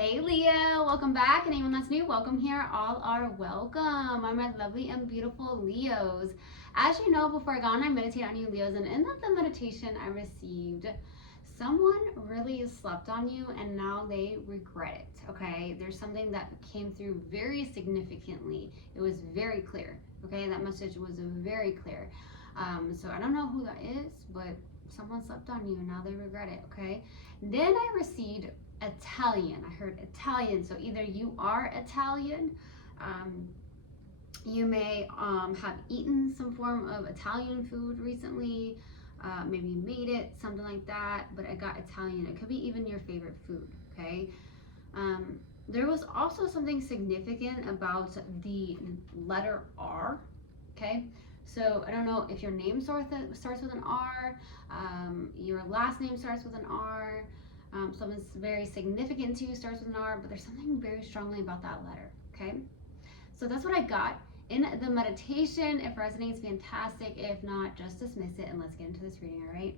Hey Leo, welcome back. And anyone that's new, welcome here. All are welcome. I'm my lovely and beautiful Leos. As you know, before I got on, I meditate on you Leos, and in the meditation I received, someone really slept on you and now they regret it. Okay, there's something that came through very significantly. It was very clear. Okay, that message was very clear. So I don't know who that is, but someone slept on you and now they regret it. Okay, then I received Italian. I heard Italian. So either you are Italian, you may have eaten some form of Italian food recently, maybe made it, something like that. But I got Italian. It could be even your favorite food. Okay. There was also something significant about the letter R. Okay. So I don't know if your name starts with an R, your last name starts with an R. Something's very significant to you starts with an R, but there's something very strongly about that letter, okay? So that's what I got in the meditation. If resonates, fantastic. If not, just dismiss it and let's get into this reading, all right?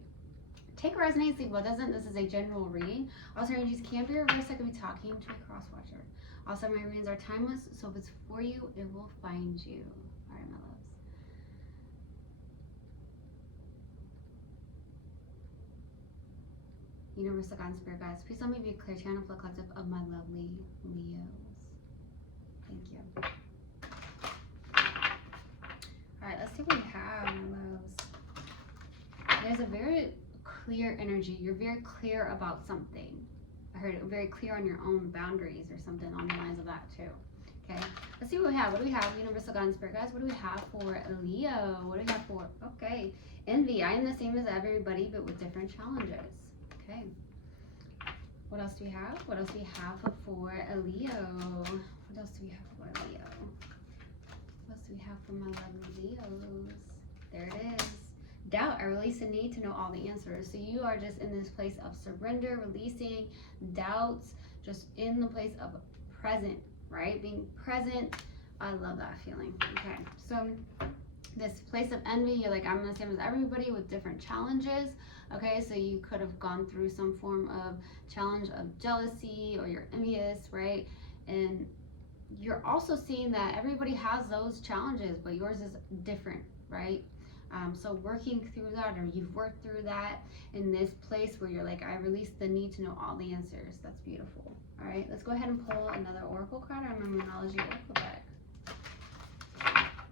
Take resonates, leave what doesn't. This is a general reading. Also, energies can be reversed. I could be talking to a cross watcher. Also, my readings are timeless, so if it's for you, it will find you. All right, my loves. Universal God and Spirit Guides, please let me be a clear channel for the collective of my lovely Leos. Thank you. Alright, let's see what we have, Leos. There's a very clear energy. You're very clear about something. I heard it very clear on your own boundaries or something on the lines of that too. Okay, let's see what we have. What do we have? Universal God and Spirit Guides. What do we have for Leo? What do we have for, okay, envy. I am the same as everybody, but with different challenges. Okay. What else do we have? What else do we have for a Leo? What else do we have for a Leo? What else do we have for my lovely Leos? There it is. Doubt. I release the need to know all the answers. So you are just in this place of surrender, releasing doubts, just in the place of present, right? Being present. I love that feeling. Okay. So this place of envy, you're like, I'm the same as everybody with different challenges. Okay, so you could have gone through some form of challenge of jealousy or you're envious, right? And you're also seeing that everybody has those challenges, but yours is different, right? So working through that, or you've worked through that in this place where you're like, I release the need to know all the answers. That's beautiful. All right, let's go ahead and pull another oracle card on my Moonology oracle deck.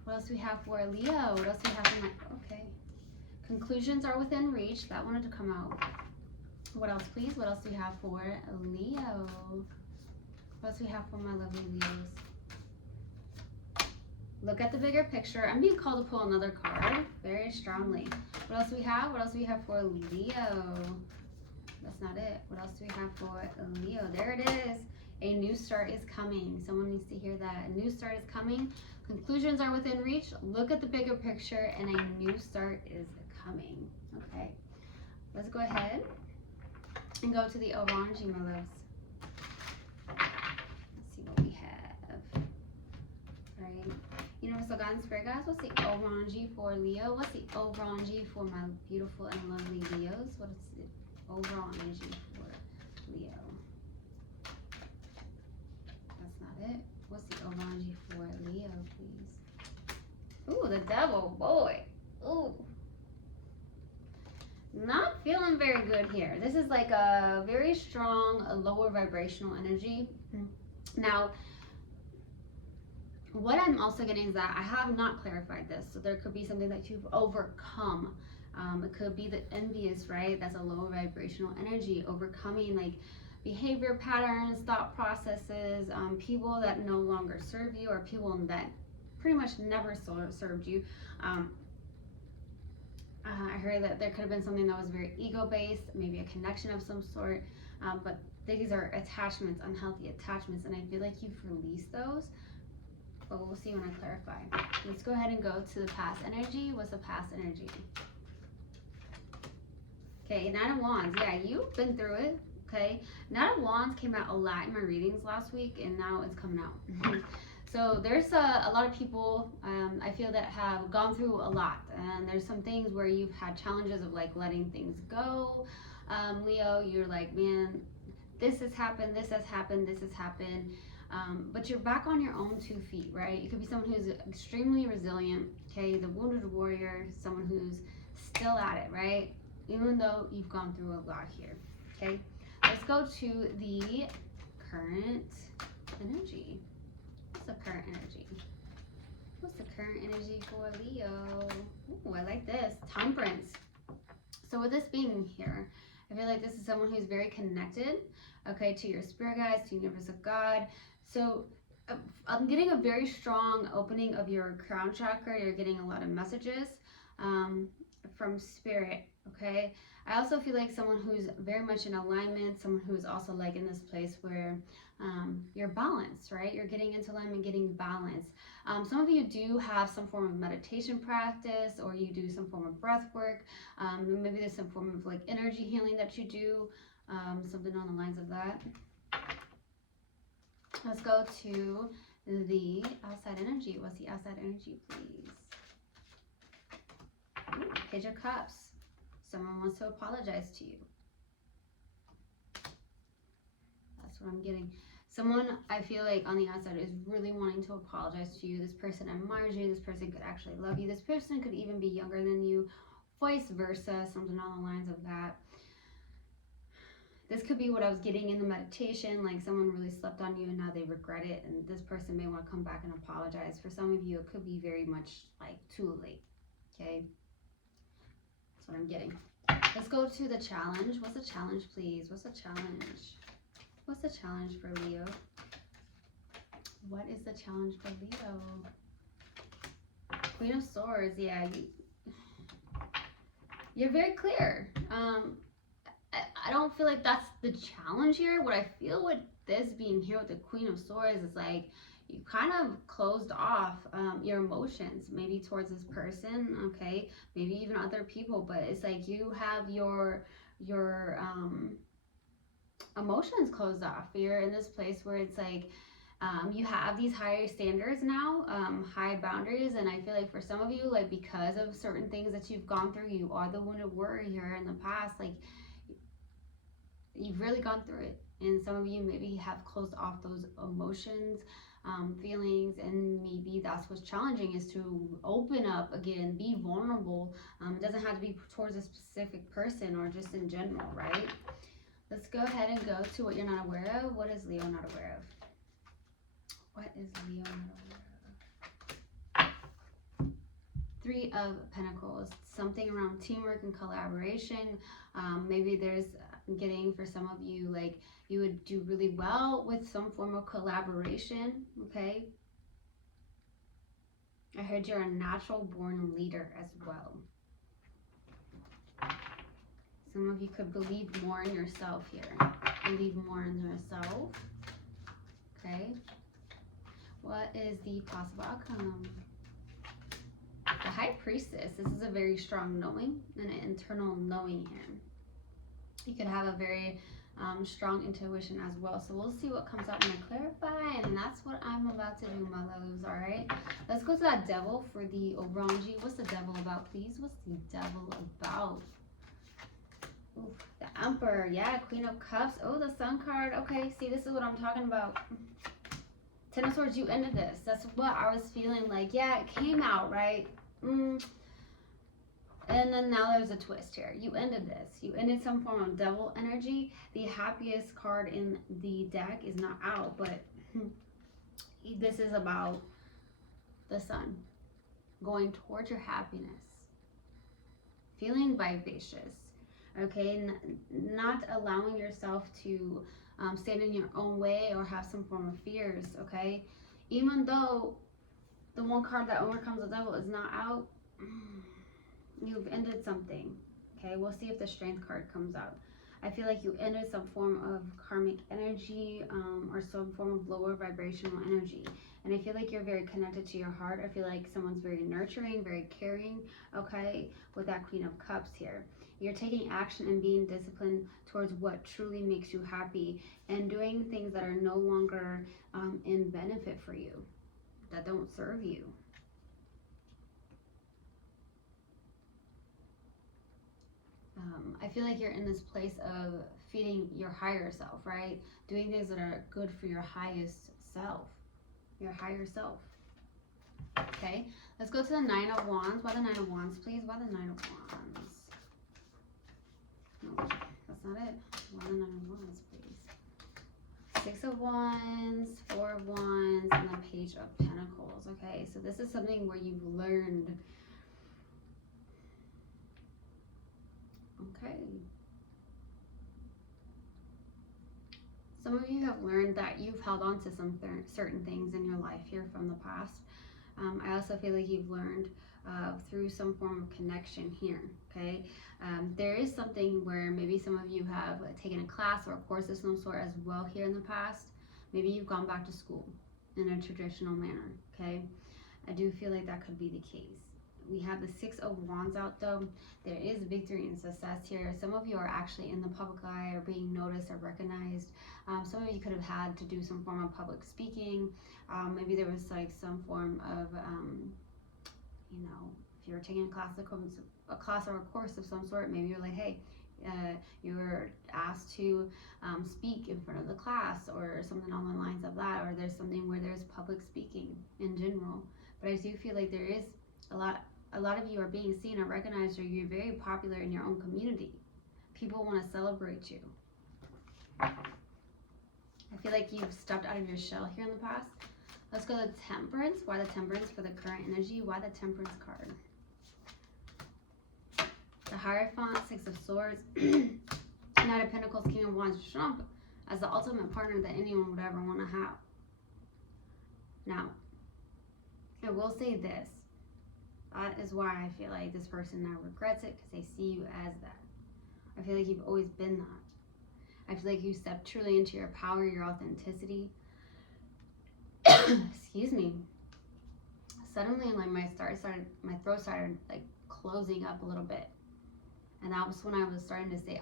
What else do we have for Leo? What else do we have for my, okay. Conclusions are within reach. That wanted to come out. What else, please? What else do we have for Leo? What else do we have for my lovely Leos? Look at the bigger picture. I'm being called to pull another card very strongly. What else do we have? What else do we have for Leo? That's not it. What else do we have for Leo? There it is. A new start is coming. Someone needs to hear that. A new start is coming. Conclusions are within reach. Look at the bigger picture, and a new start is coming. Okay, let's go ahead and go to the Orange, my loves. Let's see what we have. All right, Universal God and Spirit Guides, what's the Orange for Leo? What's the Orange for my beautiful and lovely Leos? What is the Orange for Leo? That's not it. What's the Orange for Leo, please? Ooh, the Devil, boy. Ooh. Not feeling very good here. This is like a very strong, lower vibrational energy. Now, what I'm also getting is that I have not clarified this. So there could be something that you've overcome. It could be the envious, right? That's a lower vibrational energy. Overcoming like behavior patterns, thought processes, people that no longer serve you, or people that pretty much never served you. I heard that there could have been something that was very ego-based, maybe a connection of some sort, but these are attachments, unhealthy attachments, and I feel like you've released those, but we'll see when I clarify. Let's go ahead and go to the past energy. What's the past energy? Okay, Nine of Wands. Yeah, you've been through it, okay? Nine of Wands came out a lot in my readings last week, and now it's coming out. So there's a lot of people, I feel, that have gone through a lot, and there's some things where you've had challenges of like letting things go. Leo, you're like, man, this has happened, this has happened, this has happened. But you're back on your own 2 feet, right? You could be someone who's extremely resilient, okay? The wounded warrior, someone who's still at it, right? Even though you've gone through a lot here, okay? Let's go to the current energy. What's the current energy? What's the current energy for Leo? Ooh, I like this. Temperance. So with this being here, I feel like this is someone who's very connected, okay, to your spirit guides, to universe of God. So I'm getting a very strong opening of your crown chakra. You're getting a lot of messages from spirit, okay? I also feel like someone who's very much in alignment, someone who's also like in this place where you're balanced, right? You're getting into alignment, getting balanced. Some of you do have some form of meditation practice, or you do some form of breath work. Maybe there's some form of like energy healing that you do, something on the lines of that. Let's go to the outside energy. What's the outside energy, please? Ooh, Page of Cups. Someone wants to apologize to you. That's what I'm getting. Someone, I feel like on the outside, is really wanting to apologize to you. This person admires you. This person could actually love you. This person could even be younger than you. Vice versa, something on the lines of that. This could be what I was getting in the meditation, like someone really slept on you and now they regret it, and this person may want to come back and apologize. For some of you, it could be very much like too late, okay? That's what I'm getting. Let's go to the challenge. What's the challenge, please? What's the challenge? What's the challenge for Leo? What is the challenge for Leo? Queen of Swords, yeah. You're very clear. I don't feel like that's the challenge here. What I feel with this being here with the Queen of Swords is like you kind of closed off your emotions, maybe towards this person, okay, maybe even other people, but it's like you have your emotions closed off. You're in this place where it's like you have these higher standards now, high boundaries, and I feel like for some of you, like because of certain things that you've gone through, you are the wounded warrior in the past, like you've really gone through it, and some of you maybe have closed off those emotions, feelings, and maybe that's what's challenging, is to open up again, be vulnerable. It doesn't have to be towards a specific person or just in general, right? Let's go ahead and go to what you're not aware of. What is Leo not aware of? What is Leo not aware of? 3 of Pentacles, something around teamwork and collaboration. Maybe there's getting, for some of you, like you would do really well with some form of collaboration, okay? I heard you're a natural born leader as well. Some of you could believe more in yourself here. Believe more in yourself, okay? What is the possible outcome? The High Priestess. This is a very strong knowing, an internal knowing here. You could have a very strong intuition as well. So we'll see what comes out when I clarify, and that's what I'm about to do, my loves, all right? Let's go to that Devil for the Orange. What's the Devil about, please? What's the Devil about? Ooh, the Emperor, yeah, Queen of Cups. Oh, the Sun card. Okay, see, this is what I'm talking about. 10 of Swords, you ended this. That's what I was feeling like. Yeah, it came out, right? And then now there's a twist here. You ended this. You ended some form of devil energy. The happiest card in the deck is not out, but this is about the Sun going towards your happiness. Feeling vivacious, okay? Not allowing yourself to stand in your own way or have some form of fears, okay? Even though the one card that overcomes the devil is not out, you've ended something, okay? We'll see if the Strength card comes out. I feel like you ended some form of karmic energy or some form of lower vibrational energy. And I feel like you're very connected to your heart. I feel like someone's very nurturing, very caring, okay, with that Queen of Cups here. You're taking action and being disciplined towards what truly makes you happy and doing things that are no longer in benefit for you, that don't serve you. I feel like you're in this place of feeding your higher self, right? Doing things that are good for your highest self, your higher self. Okay, let's go to the Nine of Wands. Why the Nine of Wands, please? Why the Nine of Wands? No, that's not it. Why the Nine of Wands, please? Six of Wands, Four of Wands, and the Page of Pentacles. Okay, so this is something where you've learned. Okay. Some of you have learned that you've held on to some certain things in your life here from the past. I also feel like you've learned through some form of connection here, okay? There is something where maybe some of you have taken a class or a course of some sort as well here in the past. Maybe you've gone back to school in a traditional manner, okay? I do feel like that could be the case. We have the Six of Wands out though. There is victory and success here. Some of you are actually in the public eye or being noticed or recognized. Some of you could have had to do some form of public speaking. Maybe there was like some form of, you know, if you're taking a class or a course of some sort, maybe you're like, hey, you were asked to speak in front of the class or something along the lines of that, or there's something where there's public speaking in general. But I do feel like there is a lot of you are being seen or recognized, or you're very popular in your own community. People want to celebrate you. I feel like you've stepped out of your shell here in the past. Let's go to Temperance. Why the Temperance for the current energy? Why the Temperance card? The Hierophant, Six of Swords, Knight of Pentacles, King of Wands, Trump as the ultimate partner that anyone would ever want to have. Now, I will say this. That is why I feel like this person now regrets it, because they see you as that. I feel like you've always been that. I feel like you stepped truly into your power, your authenticity. Excuse me. Suddenly, like my throat started like closing up a little bit, and that was when I was starting to say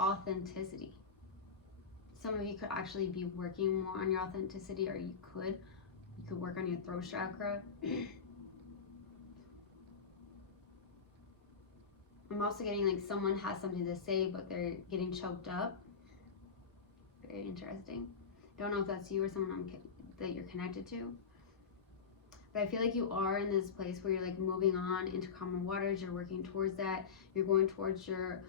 authenticity. Some of you could actually be working more on your authenticity, or you could work on your throat chakra. I'm also getting like someone has something to say, but they're getting choked up. Very interesting. Don't know if that's you or someone that you're connected to. But I feel like you are in this place where you're like moving on into calmer waters. You're working towards that. You're going towards you're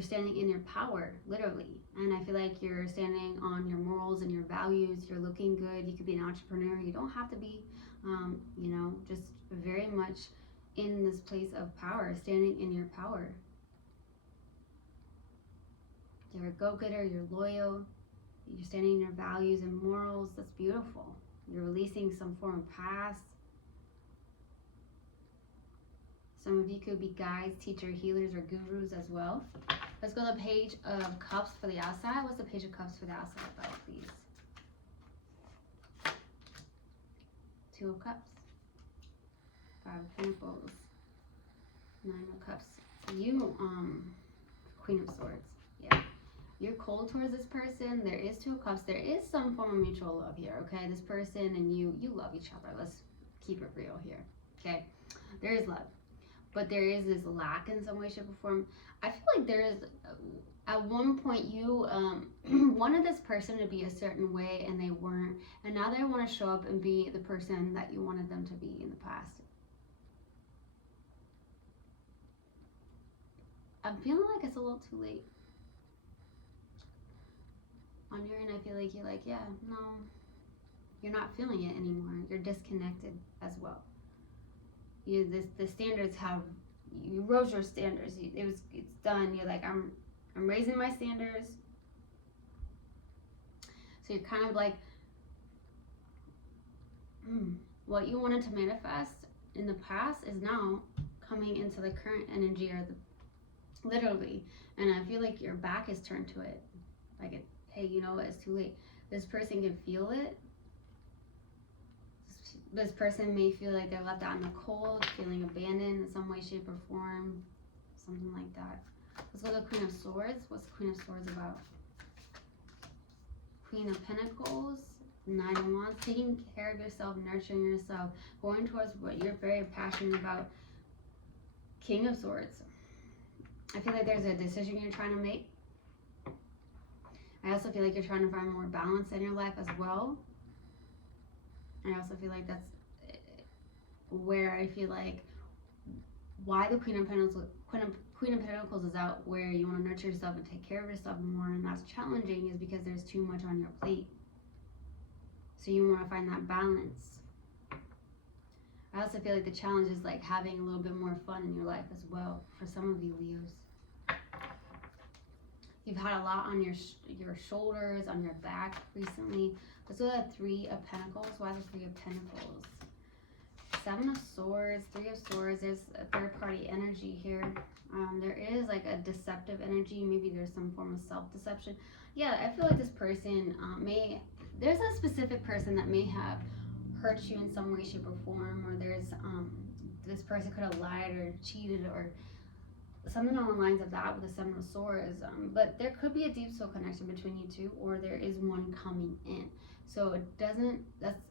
standing in your power, literally. And I feel like you're standing on your morals and your values. You're looking good. You could be an entrepreneur. You don't have to be, you know, just very much in this place of power, standing in your power. You're a go-getter, you're loyal, you're standing in your values and morals. That's beautiful. You're releasing some form of past. Some of you could be guides, teacher, healers, or gurus as well. Let's go to the Page of Cups for the outside. What's the Page of Cups for the outside about, please? Two of Cups. Five of Pentacles, Nine of Cups. You, Queen of Swords. Yeah. You're cold towards this person. There is Two of Cups. There is some form of mutual love here, okay? This person and you love each other. Let's keep it real here, okay? There is love. But there is this lack in some way, shape, or form. I feel like there is, at one point you wanted this person to be a certain way and they weren't. And now they want to show up and be the person that you wanted them to be in the past. I'm feeling like it's a little too late. On your end, I feel like you're like, yeah, no, you're not feeling it anymore. You're disconnected as well. The standards have, you rose your standards. It's done. You're like, I'm raising my standards. So you're kind of like, what you wanted to manifest in the past is now coming into the current energy, or literally. And I feel like your back is turned to it. Like, hey, you know what? It's too late. This person can feel it. This person may feel like they're left out in the cold, feeling abandoned in some way, shape, or form. Something like that. Let's go to the Queen of Swords. What's the Queen of Swords about? Queen of Pentacles, Nine of Wands. Taking care of yourself, nurturing yourself, going towards what you're very passionate about. King of Swords. I feel like there's a decision you're trying to make. I also feel like you're trying to find more balance in your life as well. I also feel like that's where I feel like why the Queen of Pentacles is out, where you want to nurture yourself and take care of yourself more, and that's challenging, is because there's too much on your plate. So you want to find that balance. I also feel like the challenge is like having a little bit more fun in your life as well, for some of you Leos. You've had a lot on your shoulders, on your back recently. Let's go to the Three of Pentacles. Why the Three of Pentacles? Seven of Swords, Three of Swords. There's a third party energy here. There is like a deceptive energy. Maybe there's some form of self-deception. Yeah, I feel like this person there's a specific person that may have hurt you in some way, shape, or form, or there's this person could have lied or cheated or something along the lines of that with the Seven of Swords. But there could be a deep soul connection between you two, or there is one coming in. So it doesn't,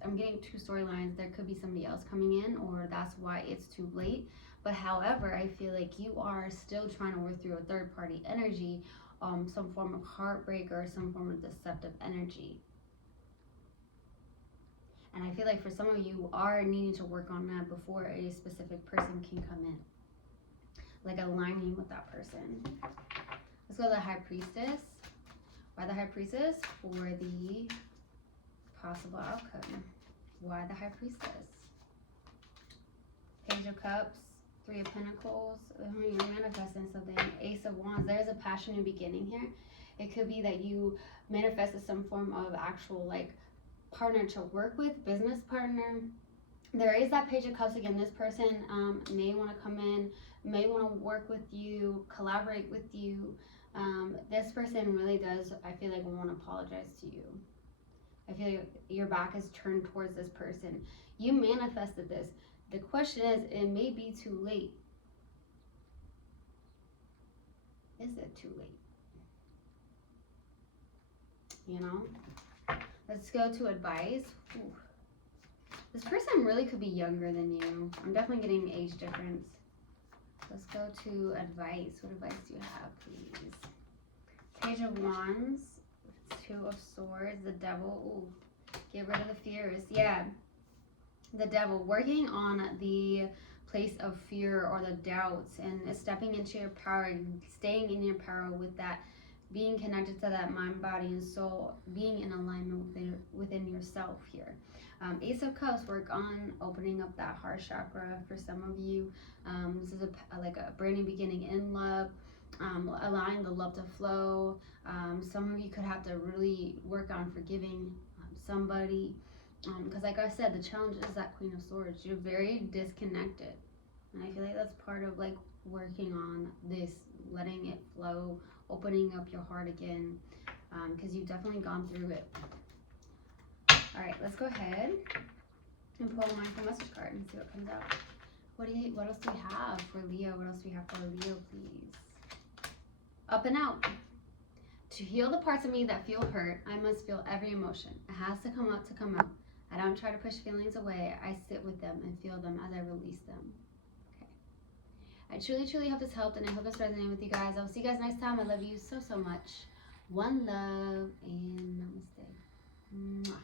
I'm getting two storylines. There could be somebody else coming in, or that's why it's too late. But however, I feel like you are still trying to work through a third party energy, some form of heartbreak or some form of deceptive energy. And I feel like for some of you are needing to work on that before a specific person can come in. Like aligning with that person. Let's go to the High Priestess. Why the High Priestess? For the possible outcome. Why the High Priestess? Page of Cups, Three of Pentacles. You're manifesting something. Ace of Wands. There's a passionate beginning here. It could be that you manifested some form of actual like partner to work with, business partner. There is that Page of Cups again. This person may want to come in, may want to work with you, collaborate with you. This person really does, I feel like, want to apologize to you. I feel like your back is turned towards this person. You manifested this. The question is, it may be too late. Is it too late? You know? Let's go to advice. Ooh. This person really could be younger than you. I'm definitely getting age difference. Let's go to advice. What advice do you have, please? Page of Wands, Two of Swords, the Devil. Ooh, get rid of the fears. Yeah, the Devil. Working on the place of fear or the doubts and stepping into your power, staying in your power with that, being connected to that mind, body, and soul, being in alignment within yourself here. Ace of Cups, work on opening up that heart chakra for some of you. This is like a brand new beginning in love, allowing the love to flow. Some of you could have to really work on forgiving somebody. Because like I said, the challenge is that Queen of Swords. You're very disconnected. And I feel like that's part of like working on this, letting it flow, opening up your heart again, because you've definitely gone through it. All right, let's go ahead and pull a mindful message card and see what comes out. What else do we have for Leo? What else do we have for Leo, please? Up and out. To heal the parts of me that feel hurt, I must feel every emotion. It has to come out to come out. I don't try to push feelings away. I sit with them and feel them as I release them. Okay. I truly, truly hope this helped, and I hope this resonated with you guys. I'll see you guys next time. I love you so, so much. One love and namaste. Mwah.